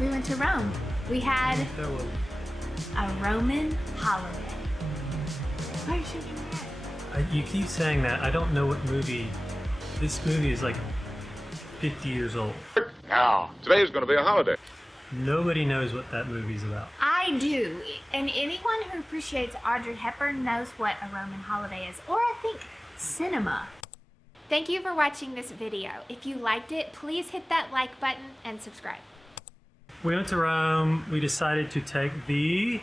We went to Rome. We had a Roman holiday. Why are you shaking your head? You keep saying that. I don't know what movie. This movie is like 50 years old. Now, today is going to be a holiday. Nobody knows what that movie's about. I do, and anyone who appreciates Audrey Hepburn knows what a Roman holiday is, or I think cinema. Thank you for watching this video. If you liked it, please hit that like button and subscribe. We went to Rome. We decided to take the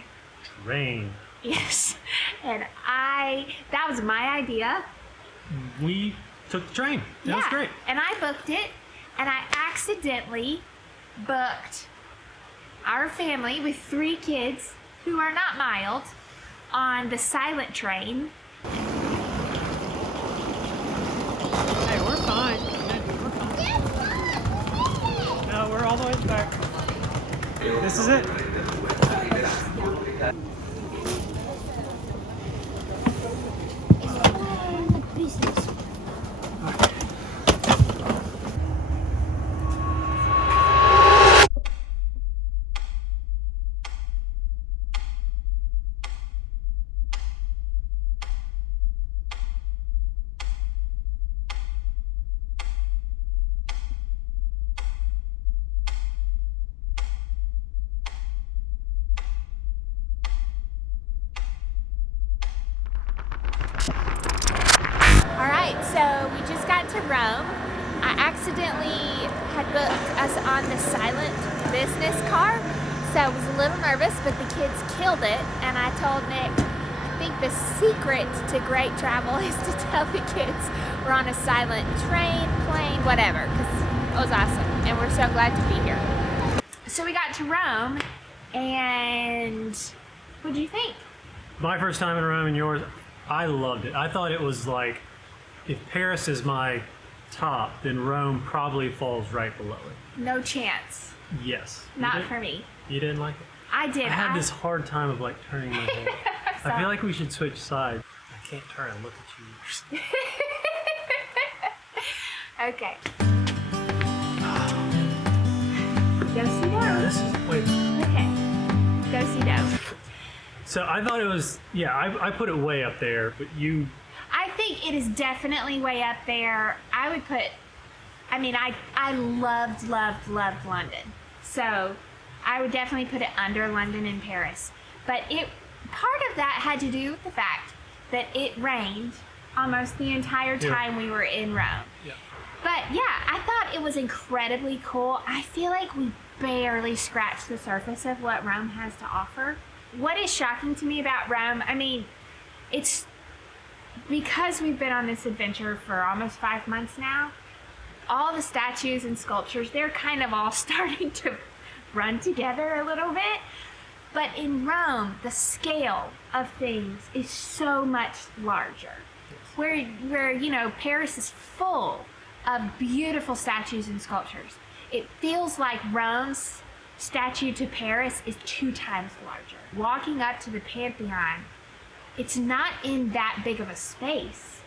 train. Yes, and that was my idea. We took the train. That was great. And I booked it, and I accidentally booked our family with 3 kids who are not mild on the silent train. Hey, we're fine. We're fine. No, we're all the way back. This is it. So we just got to Rome. I accidentally had booked us on the silent business car, so I was a little nervous, but the kids killed it, and I told Nick, I think the secret to great travel is to tell the kids we're on a silent train, plane, whatever, because it was awesome, and we're so glad to be here. So we got to Rome, and what did you think? My first time in Rome and yours, I loved it. I thought it was like, if Paris is my top, then Rome probably falls right below it. No chance. Yes. Not for me. You didn't like it? I did. I had this hard time of like turning my head. I feel like we should switch sides. I can't turn and look at you. Okay. Go see Yeah, those. this is way. Okay. Go see those. So I thought it was, I put it way up there, but you. I think it is definitely way up there. I would put, I loved London. So I would definitely put it under London and Paris. But part of that had to do with the fact that it rained almost the entire time we were in Rome. Yeah. But yeah, I thought it was incredibly cool. I feel like we barely scratched the surface of what Rome has to offer. What is shocking to me about Rome, it's because we've been on this adventure for almost 5 months now, all the statues and sculptures, they're kind of all starting to run together a little bit. But in Rome, the scale of things is so much larger. Yes. Where Paris is full of beautiful statues and sculptures. It feels like Rome's statue to Paris is 2 times larger. Walking up to the Pantheon, it's not in that big of a space,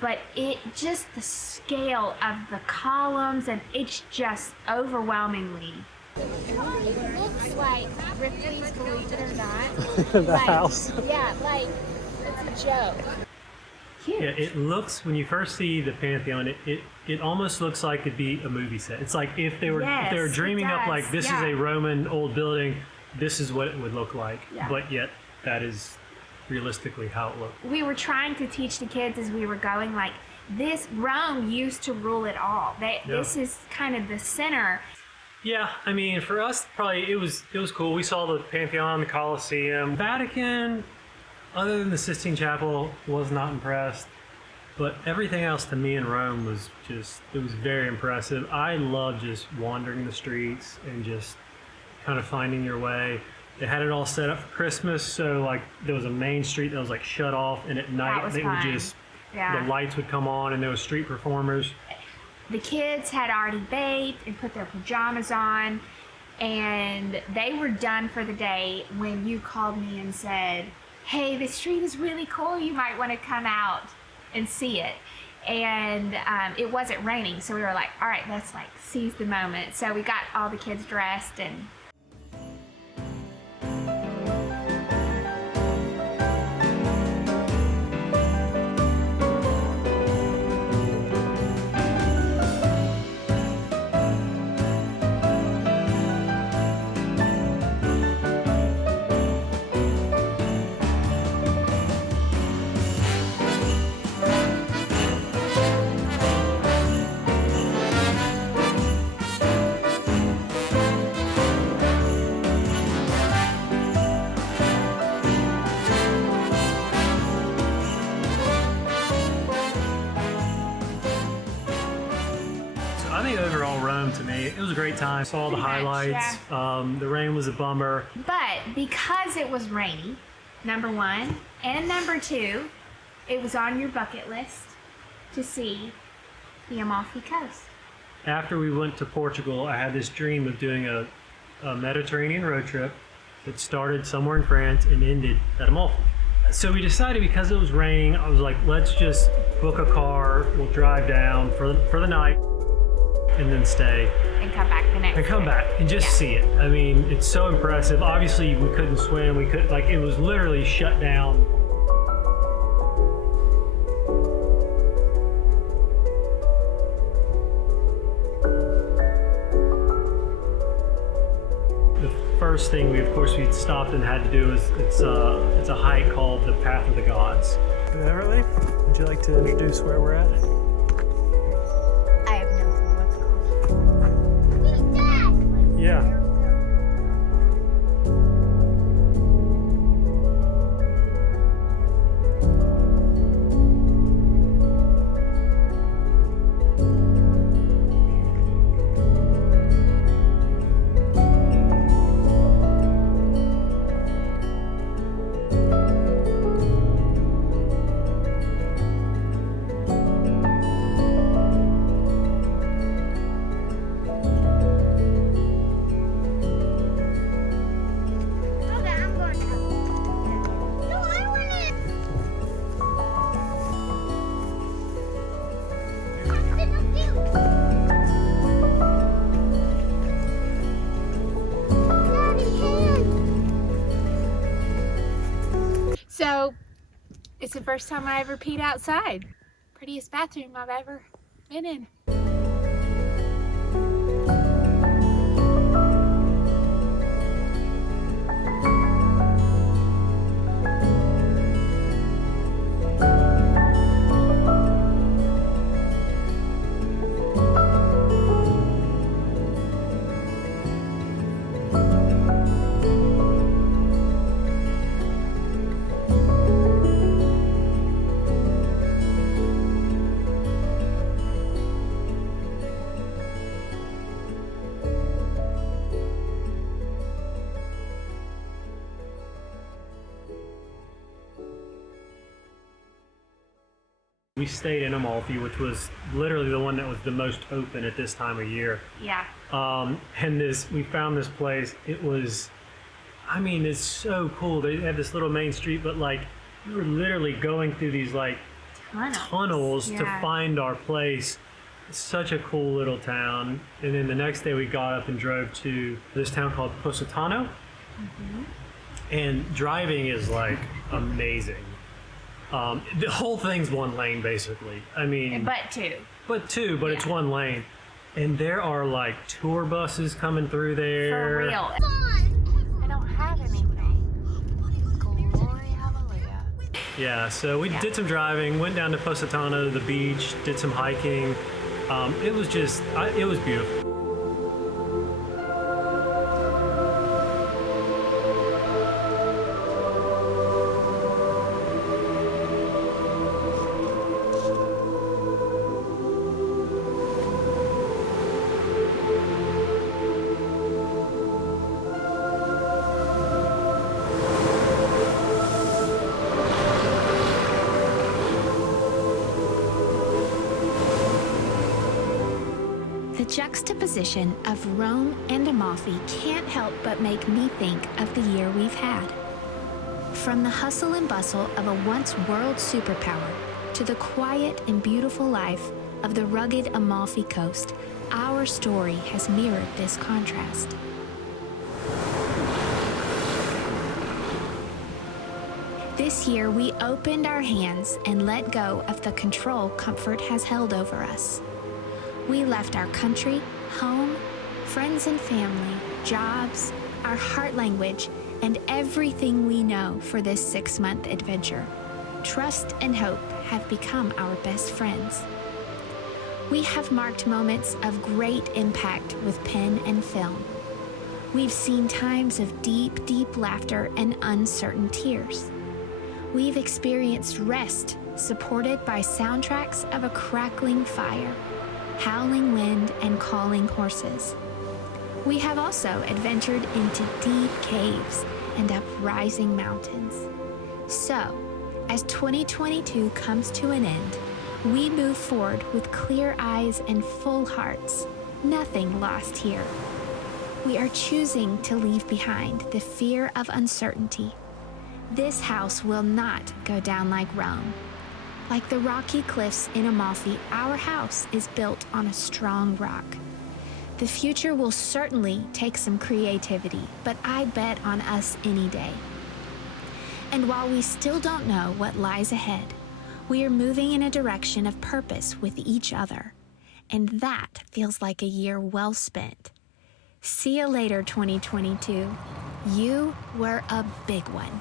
but the scale of the columns, and it's just overwhelmingly. It looks like Ripley's Believe It or Not. The house. Yeah, like it's a joke. Cute. Yeah, it looks, when you first see the Pantheon, it almost looks like it'd be a movie set. It's like if they were dreaming up like this is a Roman old building, this is what it would look like. Yeah. But yet that is realistically how it looked. We were trying to teach the kids as we were going, like, this Rome used to rule it all. This is kind of the center. Yeah, for us, probably it was cool. We saw the Pantheon, the Colosseum. Vatican, other than the Sistine Chapel, was not impressed. But everything else to me in Rome was it was very impressive. I love just wandering the streets and just kind of finding your way. They had it all set up for Christmas, so like there was a main street that was like shut off, and at night they would the lights would come on, and there was street performers. The kids had already bathed and put their pajamas on, and they were done for the day when you called me and said, hey, the street is really cool, you might want to come out and see it. And it wasn't raining, so we were like, all right, let's like seize the moment. So we got all the kids dressed, and I think overall Rome, to me, it was a great time. Saw the Pretty much, highlights. The rain was a bummer. But because it was rainy, number one, and number two, it was on your bucket list to see the Amalfi Coast. After we went to Portugal, I had this dream of doing a Mediterranean road trip that started somewhere in France and ended at Amalfi. So we decided, because it was raining, I was like, let's just book a car, we'll drive down for the night and then stay. And come back the next And come day. back and just see it. I mean, it's so impressive. Obviously, we couldn't swim. It was literally shut down. The first thing we stopped and had to do is it's a hike called the Path of the Gods. Beverly, would you like to introduce where we're at? I have no clue what's called. Yeah. So, it's the first time I ever peed outside. Prettiest bathroom I've ever been in. We stayed in Amalfi, which was literally the one that was the most open at this time of year. Yeah. And we found this place. It was, I mean, it's so cool. They have this little main street, but like, we were literally going through these like tunnels to find our place. It's such a cool little town. And then the next day we got up and drove to this town called Positano. Mm-hmm. And driving is like amazing. The whole thing's one lane, basically. I mean, But two, but it's one lane, and there are like tour buses coming through there. for real. I don't have anything. Glory, hallelujah. Yeah, so we did some driving, went down to Positano, the beach, did some hiking. It was just, it was beautiful. The juxtaposition of Rome and Amalfi can't help but make me think of the year we've had. From the hustle and bustle of a once world superpower to the quiet and beautiful life of the rugged Amalfi Coast, our story has mirrored this contrast. This year, we opened our hands and let go of the control comfort has held over us. We left our country, home, friends and family, jobs, our heart language, and everything we know for this 6-month adventure. Trust and hope have become our best friends. We have marked moments of great impact with pen and film. We've seen times of deep, deep laughter and uncertain tears. We've experienced rest supported by soundtracks of a crackling fire. howling wind, and calling horses. We have also adventured into deep caves and up rising mountains. So, as 2022 comes to an end, we move forward with clear eyes and full hearts. Nothing lost here. We are choosing to leave behind the fear of uncertainty. This house will not go down like Rome. Like the rocky cliffs in Amalfi, our house is built on a strong rock. The future will certainly take some creativity, but I bet on us any day. And while we still don't know what lies ahead, we are moving in a direction of purpose with each other. And that feels like a year well spent. See you later, 2022. You were a big one.